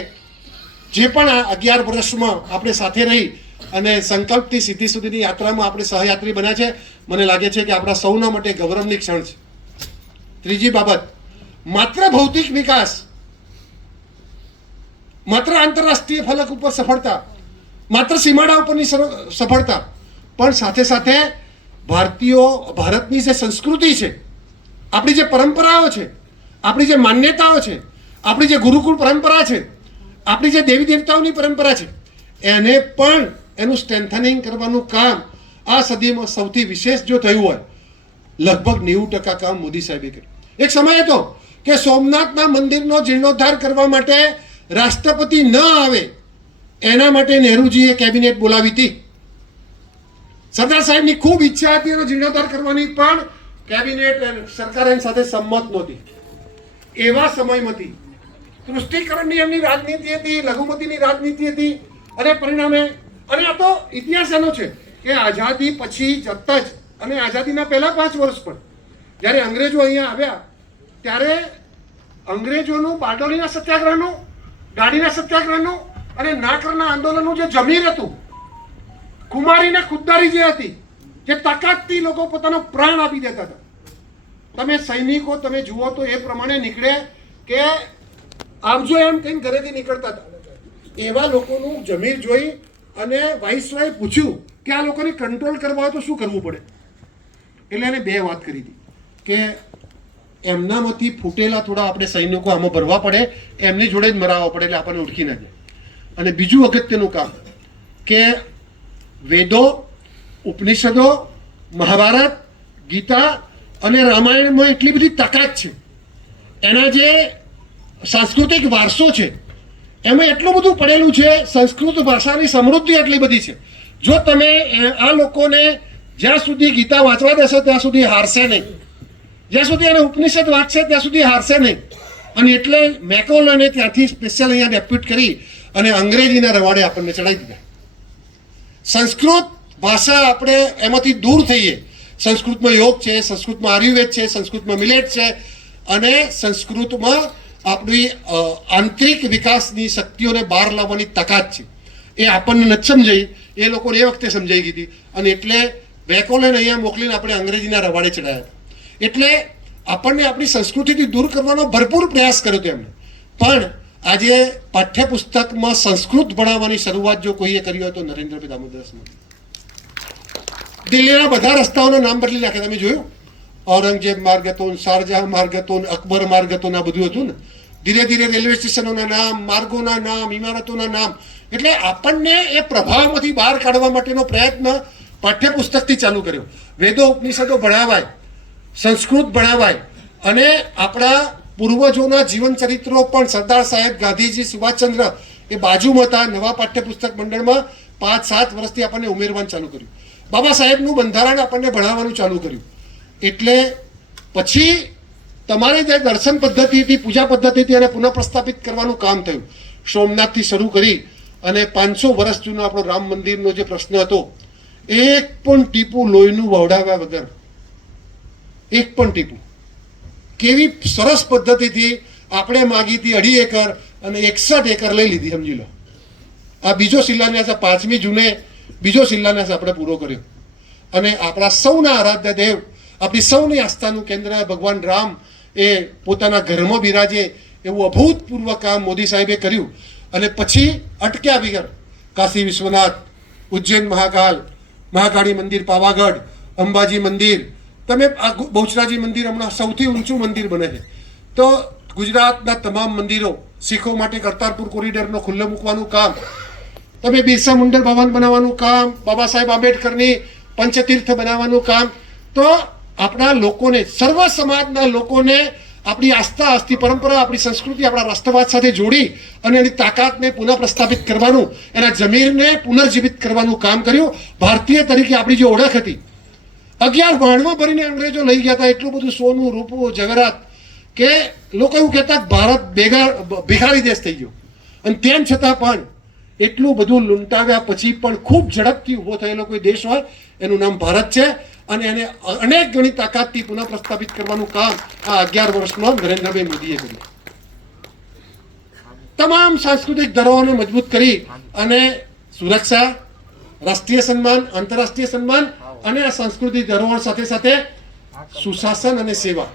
જે પણ આ 11 વર્ષમાં આપણે સાથે રહી અને સંકલ્પથી સિદ્ધિ સુધીની યાત્રામાં આપણે સહયાત્રી બન્યા છે, મને લાગે છે કે આપણા સૌના માટે ગૌરવની ક્ષણ છે. ત્રીજી બાબત, માત્ર ભૌતિક વિકાસ, માત્ર આંતરરાષ્ટ્રીય ફલક ઉપર સફળતા, માત્ર સીમાડા ઉપરની સફળતા, પણ સાથે સાથે ભારતની જે સંસ્કૃતિ છે, આપણી જે પરંપરાઓ છે, આપણી જે માન્યતાઓ છે, આપણી જે ગુરુકુળ પરંપરા છે, આપણી જે દેવી દેવતાઓની પરંપરા છે, એને પણ એનું સ્ટ્રેન્થનિંગ કરવાનું કામ આ સદીમાં સૌથી વિશેષ જો થયું હોય, લગભગ 90% કામ મોદી સાહેબે કર્યું. એક સમય હતો કે સોમનાથના મંદિરનો જીર્ણોદ્ધાર કરવા માટે રાષ્ટ્રપતિ ન આવે એના માટે નહેરુજીએ કેબિનેટ બોલાવી હતી. સરદાર સાહેબની ખૂબ ઈચ્છા હતી એનો જીર્ણોદ્ધાર કરવાની, પણ કેબિનેટ સરકાર એની સાથે સંમત નહોતી. એવા સમયમાંથી તૃષ્ટિકરણની એમની રાજનીતિ હતી, લઘુમતીની રાજનીતિ હતી, અને પરિણામે, અને આ તો ઇતિહાસ એનો છે કે આઝાદી પછી જત જ, અને આઝાદીના પહેલા 5 વર્ષ પણ જ્યારે અંગ્રેજો અહીંયા આવ્યા ત્યારે અંગ્રેજોનું બારડોલીના સત્યાગ્રહનું, ગાડીના સત્યાગ્રહનું અને નાકરના આંદોલનનું જે જમીર હતું, કુમારીને ખુદદારી જે હતી, જે તાકાતથી લોકો પોતાનો પ્રાણ આપી દેતા હતા. તમે સૈનિકો તમે જુઓ તો એ પ્રમાણે નીકળે કે આવજો એમ કહીને ઘરેથી નીકળતા હતા. એવા લોકોનું જમીર જોઈ અને વાઇસરોયે પૂછ્યું કે આ લોકોને કંટ્રોલ કરવા હોય તો શું કરવું પડે. એટલે એને 2 વાત કરી હતી કે એમનામાંથી ફૂટેલા થોડા આપણે સૈનિકો આમાં ભરવા પડે, એમની જોડે જ મરાવવા પડે, એટલે આપણને ઓળખી ના જાય. અને બીજું અગત્યનું કામ કે વેદો, ઉપનિષદો, મહાભારત, ગીતા અને રામાયણમાં એટલી બધી તાકાત છે, એના જે સાંસ્કૃતિક વારસો છે એમાં એટલું બધું પડેલું છે, સંસ્કૃત ભાષાની સમૃદ્ધિ એટલી બધી છે. જો તમે આ લોકોને જ્યાં સુધી ગીતા વાંચવા દેશો ત્યાં સુધી હારશે નહીં, જ્યાં સુધી એને ઉપનિષદ વાંચશે ત્યાં સુધી હારશે નહીં. અને એટલે મેકોલને ત્યાંથી સ્પેશિયલ અહીંયા ડેપ્યુટ કરી અને અંગ્રેજીના રવાડે આપણને ચડાવી દીધા. સંસ્કૃત ભાષા આપણે એમાંથી દૂર થઈએ. સંસ્કૃતમાં યોગ છે, સંસ્કૃતમાં આયુર્વેદ છે, સંસ્કૃતમાં મિલેટ છે, અને સંસ્કૃતમાં આપણી આંતરિક વિકાસની શક્તિઓને બહાર લાવવાની તાકાત છે. એ આપણને નથી સમજાઈ, એ લોકોને એ વખતે સમજાઈ ગઈ હતી. અને એટલે મેકોલને અહીંયા મોકલીને આપણે અંગ્રેજીના રવાડે ચડાયા હતા. એટલે આપણને આપણી સંસ્કૃતિથી દૂર કરવાનો ભરપૂર પ્રયાસ કર્યો તેમણે. પણ આજે પાઠ્યપુસ્તકમાં સંસ્કૃત ભણાવવાની શરૂઆત જો કોઈએ કરી હોય તો નરેન્દ્રભાઈ દામોદરદાસ મોદી. દિલ્હીના બધા રસ્તાઓના નામ બદલી નાખ્યા. તમે જોયું, ઔરંગઝેબ માર્ગ હતો, શારજહાં માર્ગ હતો, અકબર માર્ગ હતો, આ બધું હતું ને. ધીરે ધીરે રેલવે સ્ટેશનોના નામ, માર્ગોના નામ, ઇમારતોના નામ, એટલે આપણને એ પ્રભાવમાંથી બહાર કાઢવા માટેનો પ્રયત્ન પાઠ્યપુસ્તકથી ચાલુ કર્યો. વેદો ઉપનિષદો ભણાવાય, સંસ્કૃત ભણાવાય, અને આપણા પૂર્વજોના જીવન ચરિત્રો પણ સરદાર સાહેબ, ગાંધીજી, સુભાષચંદ્ર એ બાજુમાં હતા. નવા પાઠ્યપુસ્તક મંડળમાં 5-7 વર્ષથી આપણને ઉમેરવાનું ચાલુ કર્યું. બાબા સાહેબનું બંધારણ આપણને ભણાવવાનું ચાલુ કર્યું. એટલે પછી તમારી જે દર્શન પદ્ધતિથી, પૂજા પદ્ધતિથી અને પુનઃ પ્રસ્થાપિત કરવાનું કામ થયું. સોમનાથથી શરૂ કરી અને 500 વર્ષ જૂનો આપણો રામ મંદિરનો જે પ્રશ્ન હતો, એક પણ ટીપું લોહીનું વવડાવ્યા વગર, એક પણ ટીપું, કેવી સરસ પદ્ધતિથી આપણે માગી હતી 2.5 એકર અને 61 એકર લઈ લીધી, સમજી લો. આ બીજો શિલાન્યાસ, 5મી જૂને બીજો શિલાન્યાસ આપણે પૂરો કર્યો. અને આપણા સૌના આરાધ્ય દેવ, આપણી સૌની આસ્થાનું કેન્દ્ર ભગવાન રામ એ પોતાના ઘરમાં બિરાજે એવું અભૂતપૂર્વ કામ મોદી સાહેબે કર્યું. અને પછી અટક્યા વગર કાશી વિશ્વનાથ, ઉજ્જૈન મહાકાલ, મહાકાળી મંદિર પાવાગઢ, અંબાજી મંદિર, તમે આ બહુચરાજી મંદિર હમણાં સૌથી ઊંચું મંદિર બને છે. તો ગુજરાતના તમામ મંદિરો, શીખો માટે કરતારપુર કોરિડોરનો ખુલ્લો મૂકવાનું કામ, તમે બિરસા મુંડા ભવન બનાવવાનું કામ, બાબા સાહેબ આંબેડકરની પંચતીર્થ બનાવવાનું કામ. તો આપણા લોકોને, સર્વ સમાજના લોકોને આપણી આસ્થા, અસ્થિ પરંપરા, આપણી સંસ્કૃતિ, આપણા રાષ્ટ્રવાદ સાથે જોડી અને એની તાકાતને પુનઃ પ્રસ્થાપિત કરવાનું, એના જમીરને પુનર્જીવિત કરવાનું કામ કર્યું. ભારતીય તરીકે આપણી જે ઓળખ હતી, 11 વાણમાં ભરીને અંગ્રેજો લઈ ગયા હતા, એટલું બધું સોનું, રૂપું, જવેરાત, કે લોકો એવું કહેતા ભારત ભિખારી દેશ થઈ ગયો. અને તેમ છતાં પણ એટલું બધું લૂંટાવ્યા પછી પણ ખૂબ ઝડપથી ઊભો થયેલો કોઈ દેશ હોય એનું નામ ભારત છે. અને એને અનેક ગણી તાકાતથી પુનઃ પ્રસ્થાપિત કરવાનું કામ આ 11 વર્ષમાં નરેન્દ્રભાઈ મોદીએ કર્યું. તમામ સાંસ્કૃતિક ધરોહરને મજબૂત કરી અને સુરક્ષા, રાષ્ટ્રીય સન્માન, આંતરરાષ્ટ્રીય સન્માન અને આ સાંસ્કૃતિક ધરોહર સાથે સાથે સુશાસન અને સેવા.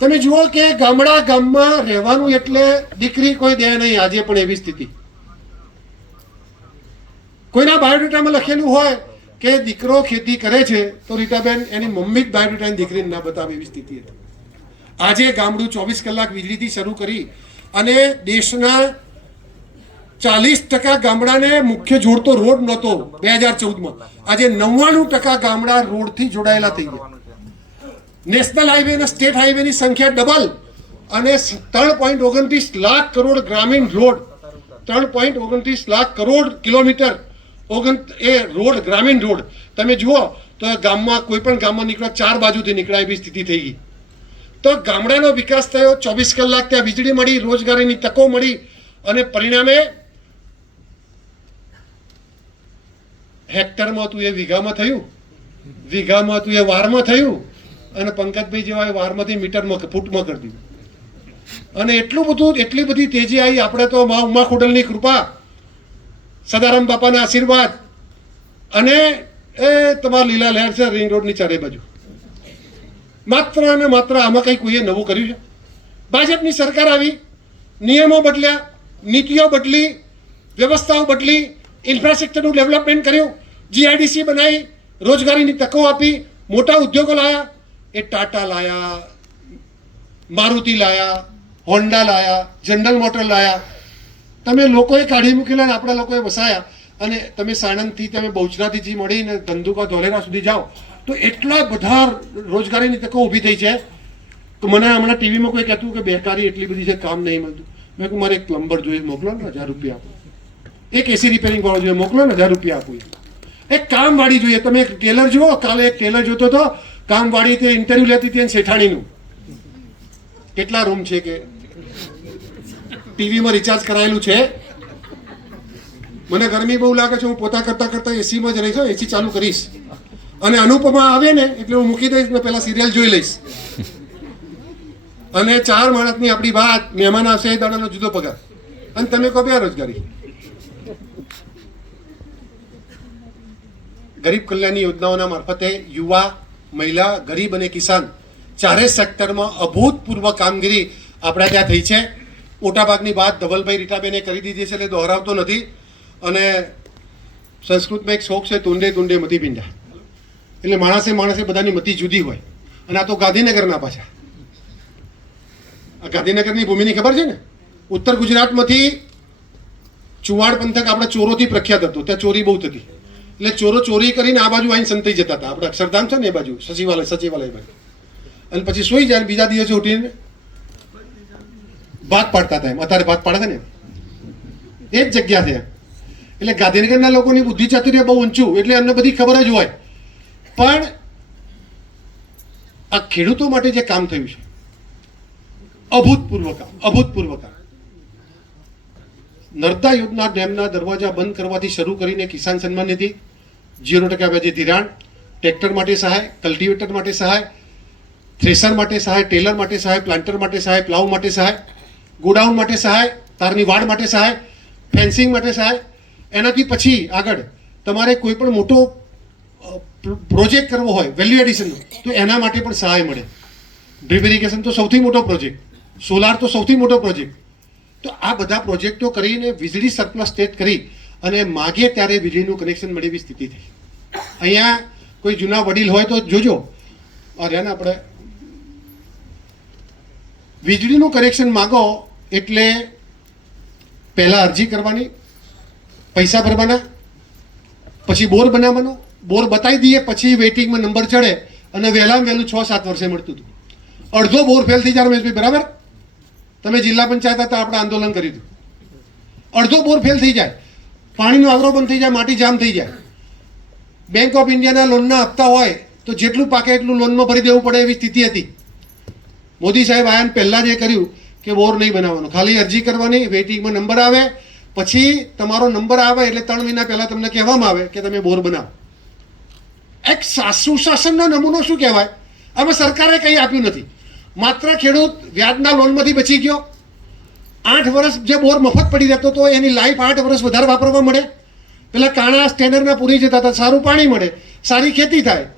તમે જુઓ કે ગામમાં રહેવાનું એટલે દીકરી કોઈ દે નહીં. આજે પણ એવી સ્થિતિ. કોઈના બાયોડેટામાં લખેલું હોય કે દીકરો ખેતી કરે છે તો રીટાબેન એની મમ્મી જ બાયોડેટાની દીકરીને ના બતાવે, એવી સ્થિતિ હતી. આજે ગામડું 24 કલાક વીજળીથી શરૂ કરી અને દેશના 40% ગામડાને મુખ્ય જોડતો રોડ નહોતો 2014માં. આજે 99% ગામડા રોડથી જોડાયેલા થઈ ગયા. નેશનલ હાઈવે અને સ્ટેટ હાઈવેની સંખ્યા ડબલ અને 3.29 લાખ કરોડ ગ્રામીણ રોડ, 3.29 લાખ કરોડ કિલોમીટર એ રોડ, ગ્રામીણ રોડ તમે જુઓ તો ગામમાં, કોઈ પણ ગામમાં નીકળો 4 બાજુથી નીકળાય એવી સ્થિતિ થઈ ગઈ. તો ગામડાનો વિકાસ થયો, 24 કલાક ત્યાં વીજળી મળી, રોજગારીની તકો મળી અને પરિણામે હેક્ટરમાં હતું એ વીઘામાં થયું, વીઘામાં હતું એ વારમાં થયું, અને પંકજભાઈ જેવા વારમાંથી મીટરમાં, ફૂટમાં કરી દીધું. અને એટલી બધી તેજી આવી. આપણે તો મા ઉમા ખોડલની કૃપા, સદારામ બાપાના આશીર્વાદ અને એ તમારા લીલા લહેર છે રિંગ રોડની ચારે બાજુ. માત્ર અને માત્ર આમાં કંઈ કોઈએ નવું કર્યું છે? ભાજપની સરકાર આવી, નિયમો બદલ્યા, નીતિઓ બદલી, વ્યવસ્થાઓ બદલી, ઇન્ફ્રાસ્ટ્રક્ચરનું ડેવલપમેન્ટ કર્યું, જીઆઈડીસી બનાવી, રોજગારીની તકો આપી, મોટા ઉદ્યોગો લાયા. એ ટાટા લાયા, મારુતિ લાયા, હોન્ડા લાયા, જનરલ મોટર લાયા. તમે લોકોએ કાઢી મૂકેલા અને આપણા લોકોએ વસાયા. અને તમે સાણંદથી, તમે બહુચરાથી મળીને ધંધુકા ધોલેરા સુધી જાઓ તો એટલા બધા રોજગારીની તકો ઊભી થઈ છે. તો મને હમણાં ટીવીમાં કોઈ કહેતું કે બેકારી એટલી બધી છે, કામ નહીં મળતું. મેં કહ્યું મારે એક પ્લમ્બર જોઈએ, મોકલો ને 1000 રૂપિયા આપો. એક એસી રિપેરિંગ વાળો જોઈએ, મોકલો ને 1000 રૂપિયા આપો. એક કામવાળી જોઈએ. તમે એક ટેલર જુઓ, કાલે એક ટેલર જોતો હતો, કામવાળી તે ઇન્ટરવ્યુ લેતી હતી શેઠાણીનું. કેટલા રૂમ છે કે ટીવીમાં રિચાર્જ કરાયેલું છે. મને ગરમી બહુ લાગે છે, હું પોતા કરતા એસીમાં જ રહીશ, એસી ચાલુ કરીશ અને અનુપમા આવે ને એટલે હું મૂકી દઈશ ને પેલા સિરિયલ જોઈ લઈશ. અને 4 માણસની આપણી વાત, મહેમાન આવશે એ દાડાનો જુદો પગાર. અને તમે કહો બેરોજગારી. ગરીબ કલ્યાણની યોજનાઓના મારફતે યુવા, મહિલા, ગરીબ અને કિસાન ચારે સેક્ટરમાં અભૂતપૂર્વ કામગીરી આપણા ત્યાં થઈ છે. મોટાભાગની વાત ધવલભાઈ રીટાબેને કરી દીધી છે એટલે દોહરાવતો નથી. અને સંસ્કૃતમાં એક શોખ છે, તુંડે તુંડે મતી પિંડા. એટલે માણસે બધાની મતી જુદી હોય. અને આ તો ગાંધીનગરના પાછા. આ ગાંધીનગરની ભૂમિની ખબર છે ને? ઉત્તર ગુજરાતમાંથી ચુવાડ પંથક આપણા ચોરોથી પ્રખ્યાત હતો. ત્યાં ચોરી બહુ થતી, એટલે ચોરો ચોરી કરીને આ બાજુ આવીને સંતાઈ જતા હતા. આપણે અક્ષરધામ છે ને એ બાજુ સચિવાલય બાજુ, અને પછી સુઈ જાય, બીજા દિવસે ઉઠીને ભાત પાડતા હતા. એમ અત્યારે ભાત પાડે છે ને એ જ જગ્યા છે. એટલે ગાંધીનગરના લોકોની બુદ્ધિ ચાતુર્ય બહુ ઊંચું, એટલે એમને બધી ખબર જ હોય. પણ આ ખેડૂતો માટે જે કામ થયું છે અભૂતપૂર્વ કામ. નર્મદા યોજના ડેમના દરવાજા બંધ કરવાથી શરૂ કરીને કિસાન સન્માન નિધિ, 0% વ્યાજે ધિરાણ, ટ્રેક્ટર માટે સહાય, કલ્ટિવેટર માટે સહાય, થ્રેસર માટે સહાય, ટેલર માટે સહાય, પ્લાન્ટર માટે સહાય, પ્લાવ માટે સહાય, ગોડાઉન માટે સહાય, તારની વાડ માટે સહાય, ફેન્સિંગ માટે સહાય. એનાથી પછી આગળ તમારે કોઈ પણ મોટો પ્રોજેક્ટ કરવો હોય વેલ્યુ એડિશનનો, તો એના માટે પણ સહાય મળે. ડ્રીપ ઇરિગેશન તો સૌથી મોટો પ્રોજેક્ટ, સોલાર તો સૌથી મોટો પ્રોજેક્ટ. તો આ બધા પ્રોજેક્ટો કરીને વીજળી સરપ્લસ સ્ટેટ કરી અને માગે ત્યારે વીજળીનું કનેક્શન મળે એવી સ્થિતિ થઈ. અહીંયા કોઈ જૂના વડીલ હોય તો જોજો, અરે ને આપણે વીજળીનું કનેક્શન માગો એટલે પહેલાં અરજી કરવાની, પૈસા ભરવાના, પછી બોર બનાવવાનો, બોર બતાવી દઈએ પછી વેઇટિંગમાં નંબર ચડે અને વહેલામાં વહેલું 6-7 વર્ષે મળતું હતું. અડધો બોર ફેલ થઈ જાય રમેશભાઈ, બરાબર? તમે જિલ્લા પંચાયત હતા આપણે આંદોલન કર્યું હતું. અડધો બોર ફેલ થઈ જાય, પાણીનો આવરો બંધ થઈ જાય, માટી જામ થઈ જાય. બેંક ઓફ ઇન્ડિયાના લોનના હપ્તા હોય તો જેટલું પાકે એટલું લોનમાં ભરી દેવું પડે એવી સ્થિતિ હતી. મોદી સાહેબ આયા પહેલાં જ એ કર્યું કે બોર નહીં બનાવવાનો, ખાલી અરજી કરવાની, વેઇટિંગમાં નંબર આવે, પછી તમારો નંબર આવે એટલે 3 મહિના પહેલાં તમને કહેવામાં આવે કે તમે બોર બનાવો. એક સુશાસનનો નમૂનો શું કહેવાય? આમાં સરકારે કંઈ આપ્યું નથી. માત્ર ખેડૂત વ્યાજના લોનમાંથી બચી ગયો. 8 વર્ષ જે બોર મફત પડી રહેતો હતો એની લાઈફ 8 વર્ષ વધારે વાપરવા મળે. પેલા કાણા સ્ટેન્ડર્ડના પૂરી જતા હતા, સારું પાણી મળે, સારી ખેતી થાય.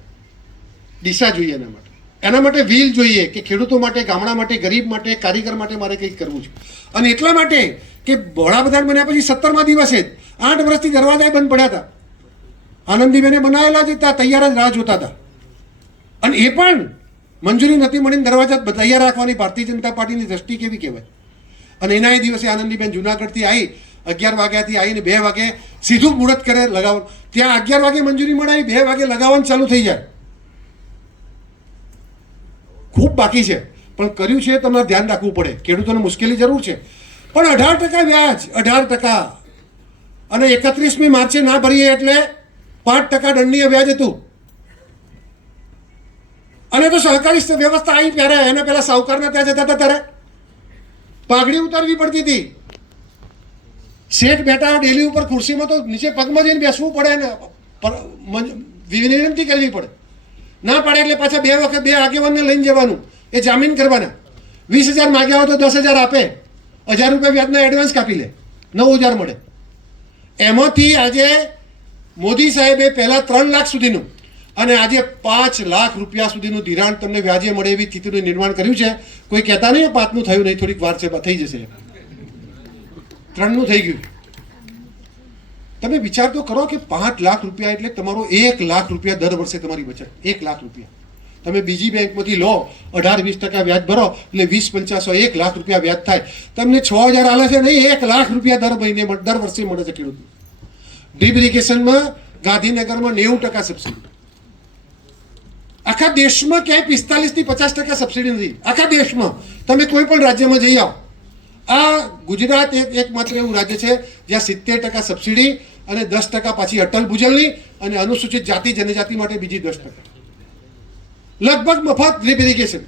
દિશા જોઈએ એના માટે. એના માટે વ્હીલ જોઈએ કે ખેડૂતો માટે, ગામડા માટે, ગરીબ માટે, કારીગર માટે મારે કંઈક કરવું છે. અને એટલા માટે કે વડાપ્રધાન બન્યા પછી 17મા દિવસે જ 8 વર્ષથી દરવાજા બંધ પડ્યા હતા. આનંદીબેને બનાવેલા જ હતા, તૈયાર જ રાહ જોતા હતા. અને એ પણ મંજૂરી નથી મળીને દરવાજા તૈયાર રાખવાની ભારતીય જનતા પાર્ટીની દ્રષ્ટિ કેવી કહેવાય. અને એના એ દિવસે આનંદીબેન જુનાગઢથી આવી, 11 વાગ્યાથી આવીને 2 વાગે સીધું મુહૂર્ત કરે લગાવવાનું. ત્યાં 11 વાગે મંજૂરી મળાવી, 2 વાગે લગાવવાનું ચાલુ થઈ જાય. ખૂબ બાકી છે પણ કર્યું છે, તમારે ધ્યાન રાખવું પડે. ખેડૂતોને મુશ્કેલી જરૂર છે, પણ 18% વ્યાજ, 18%. અને 31મી માર્ચે ના ભરીએ એટલે 5% દંડીય વ્યાજ હતું. અને તો સહકારી વ્યવસ્થા આવી ત્યારે એને પેલા સાહુકારના ત્યાં જતા હતા ત્યારે પાઘડી ઉતારવી પડતી હતી. શેઠ બેઠા ડેલી ઉપર ખુરશીમાં તો નીચે પગમાં જઈને બેસવું પડે ને વિનંતી કરવી પડે. ના પાડે એટલે પાછા 2 વખત 2 આગેવાનને લઈને જવાનું, એ જામીન કરવાના. 20,000 માગ્યા હોય તો 10,000 આપે, 1,000 રૂપિયા વ્યાજના એડવાન્સ કાપી લે, 9,000 મળે. એમાંથી આજે મોદી સાહેબે પહેલાં 3 લાખ સુધીનું અને આજે 5 લાખ રૂપિયા સુધીનું ધિરાણ તમને વ્યાજે મળે એવી સ્થિતિનું નિર્માણ કર્યું છે. કોઈ કહેતા નહીં 5નું થયું નહીં, થોડીક વાર છે, થઈ જશે. 3નું થઈ ગયું. તમે વિચાર તો કરો કે 5 લાખ રૂપિયા એટલે તમારો 1 લાખ રૂપિયા દર વર્ષે તમારી બચત. 1 લાખ રૂપિયા તમે બીજી બેંકમાંથી લો, 18-20% વ્યાજ ભરો એટલે 20-50 1 લાખ રૂપિયા વ્યાજ થાય. તમને 6,000 આલે છે નહીં, 1 લાખ રૂપિયા દર વર્ષે મળે છે ખેડૂતને. ડ્રીપ ઇરિગેશનમાં ગાંધીનગરમાં 90% સબસિડી. આખા દેશમાં ક્યાંય 45-50% સબસિડી નથી. આખા દેશમાં તમે કોઈ પણ રાજ્યમાં જઈ આવો. આ ગુજરાત એકમાત્ર એવું રાજ્ય છે જ્યાં 70% સબસિડી અને 10% પાછી અટલ ભૂજલની અને અનુસૂચિત જાતિ જનજાતિ માટે બીજી 10%. લગભગ મફત ડ્રીપ ઇરિગેશન.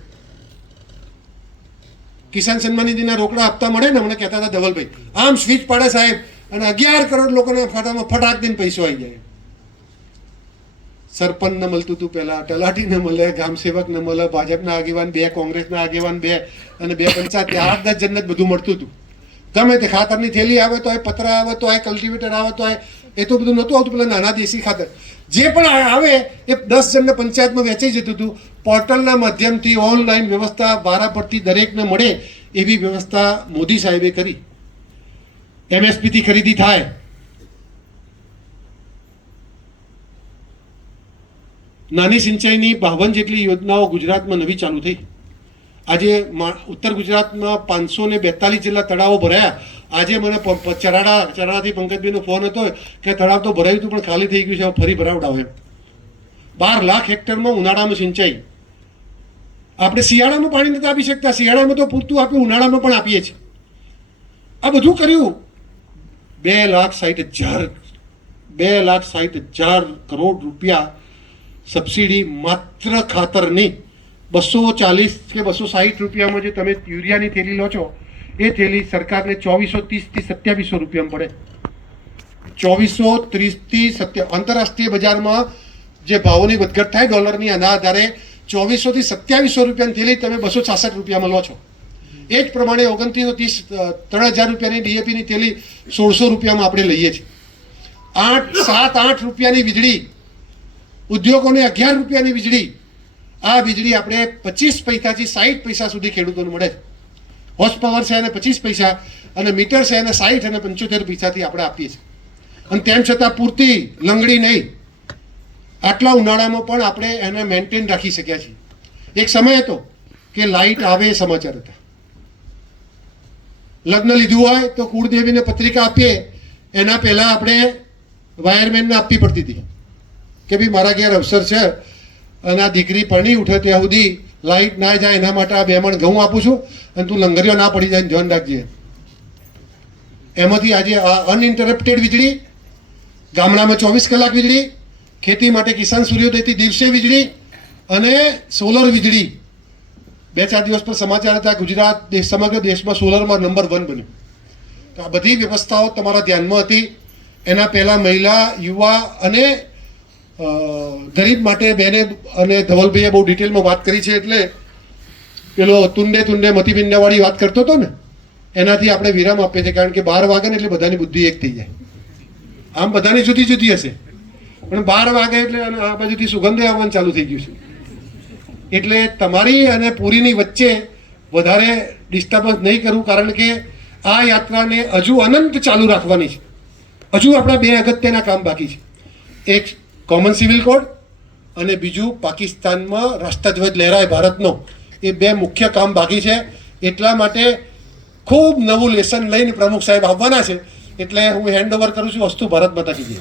કિસાન સન્માન નિધિના રોકડા હપ્તા મળે ને, હમણાં કહેતા હતા ધવલભાઈ, આમ સ્વિચ પાડે સાહેબ અને 11 કરોડ લોકોના ખાતામાં ફટાક દઈને પૈસો આવી જાય. સરપંચને મળતું હતું પહેલાં, તલાટીને મળે, ગ્રામ સેવકને મળે, ભાજપના આગેવાન 2, કોંગ્રેસના આગેવાન 2 અને 2 પંચાયત 8-10 જણને જ બધું મળતું હતું. ગમે તે ખાતરની થેલી આવે તો પત્ર આવે તો કલ્ટિવેટર આવે તો એ તો બધું નહોતું આવતું. પેલા નાના દેશી ખાતર જે પણ આવે એ 10 જણને પંચાયતમાં વેચાઈ જતું હતું. પોર્ટલના માધ્યમથી ઓનલાઈન વ્યવસ્થા વારા પરથી દરેકને મળે એવી વ્યવસ્થા મોદી સાહેબે કરી. MSPથી ખરીદી થાય. નાની સિંચાઈની 52 જેટલી યોજનાઓ ગુજરાતમાં નવી ચાલુ થઈ. આજે ઉત્તર ગુજરાતમાં 542 જેટલા તળાવો ભરાયા. આજે મને ચરાડાથી પંકજભાઈનો ફોન હતો કે તળાવ તો ભરાયું હતું પણ ખાલી થઈ ગયું છે, હવે ફરી ભરાવડાવો એમ. 12 લાખ હેક્ટરમાં ઉનાળામાં સિંચાઈ. આપણે શિયાળામાં પાણી નથી આપી શકતા, શિયાળામાં તો પૂરતું આપ્યું, ઉનાળામાં પણ આપીએ છીએ. આ બધું કર્યું. 2,60,000 કરોડ રૂપિયા સબસિડી માત્ર ખાતરની. 240 કે 260 રૂપિયામાં જે તમે યુરિયાની થેલી લો છો એ થેલી સરકારને 2430 થી 2700 રૂપિયામાં પડે. 2430 થી 27. આંતરરાષ્ટ્રીય બજારમાં જે ભાવોની વધઘટ થાય ડોલરની, આના આધારે 2400 થી 2700 રૂપિયાની થેલી તમે 266 રૂપિયામાં લો છો. એ જ પ્રમાણે 2930 3000 રૂપિયાની ડીએપીની થેલી 1600 રૂપિયામાં આપણે લઈએ છીએ. 7-8 રૂપિયાની વીજળી, ઉદ્યોગોને 11 રૂપિયાની વીજળી. આ વીજળી આપણે 25 પૈસાથી 60 પૈસા સુધી ખેડૂતોને મળે છે. હોર્સ પાવર છે એને 25 પૈસા અને મીટર છે એને 60 અને 75 પૈસાથી આપણે આપીએ છીએ. અને તેમ છતાં પૂરતી લંગડી નહીં. આટલા ઉનાળામાં પણ આપણે એને મેન્ટેન રાખી શક્યા છીએ. એક સમય હતો કે લાઇટ આવે એ સમાચાર હતા. લગ્ન લીધું હોય તો કુળદેવીને પત્રિકા આપીએ એના પહેલાં આપણે વાયરમેનને આપવી પડતી હતી કે ભાઈ મારા ઘેર અવસર છે અને આ દીકરી પરણી ઉઠે ત્યાં સુધી લાઇટ ના જાય એના માટે આ 2 મણ ઘઉં આપું છું અને તું લંગરીઓ ના પડી જાય ધ્યાન રાખજે. એમાંથી આજે અનઇન્ટરપ્ટેડ વીજળી, ગામડામાં 24 કલાક વીજળી, ખેતી માટે કિસાન સૂર્યોદયથી દિવસે વીજળી અને સોલર વીજળી. 2-4 દિવસ પર સમાચાર હતા ગુજરાત સમગ્ર દેશમાં સોલરમાં નંબર 1 બન્યું. તો આ બધી વ્યવસ્થાઓ તમારા ધ્યાનમાં હતી. એના પહેલાં મહિલા, યુવા અને ગરીબ માટે બેને અને ધવલભાઈએ બહુ ડિટેલમાં વાત કરી છે, એટલે પેલો તુંડે મતીપિંડાવાળી વાત કરતો હતો ને એનાથી આપણે વિરામ આપીએ છીએ. કારણ કે 12 વાગે ને એટલે બધાની બુદ્ધિ એક થઈ જાય. આમ બધાની જુદી જુદી હશે પણ 12 વાગે એટલે આ બાજુથી સુગંધે આવવાનું ચાલુ થઈ ગયું છે. એટલે તમારી અને પૂરીની વચ્ચે વધારે ડિસ્ટર્બન્સ નહીં કરવું, કારણ કે આ યાત્રાને હજુ અનંત ચાલુ રાખવાની છે. હજુ આપણા 2 અગત્યના કામ બાકી છે. એક કોમન સિવિલ કોડ અને બીજું પાકિસ્તાનમાં રાષ્ટ્રધ્વજ લહેરાય ભારતનો. એ 2 મુખ્ય કામ બાકી છે. એટલા માટે ખૂબ નવું લેસન લઈને પ્રમુખ સાહેબ આવવાના છે. એટલે હું હેન્ડ ઓવર કરું છું. અસ્તુ ભારત માતા કી જય.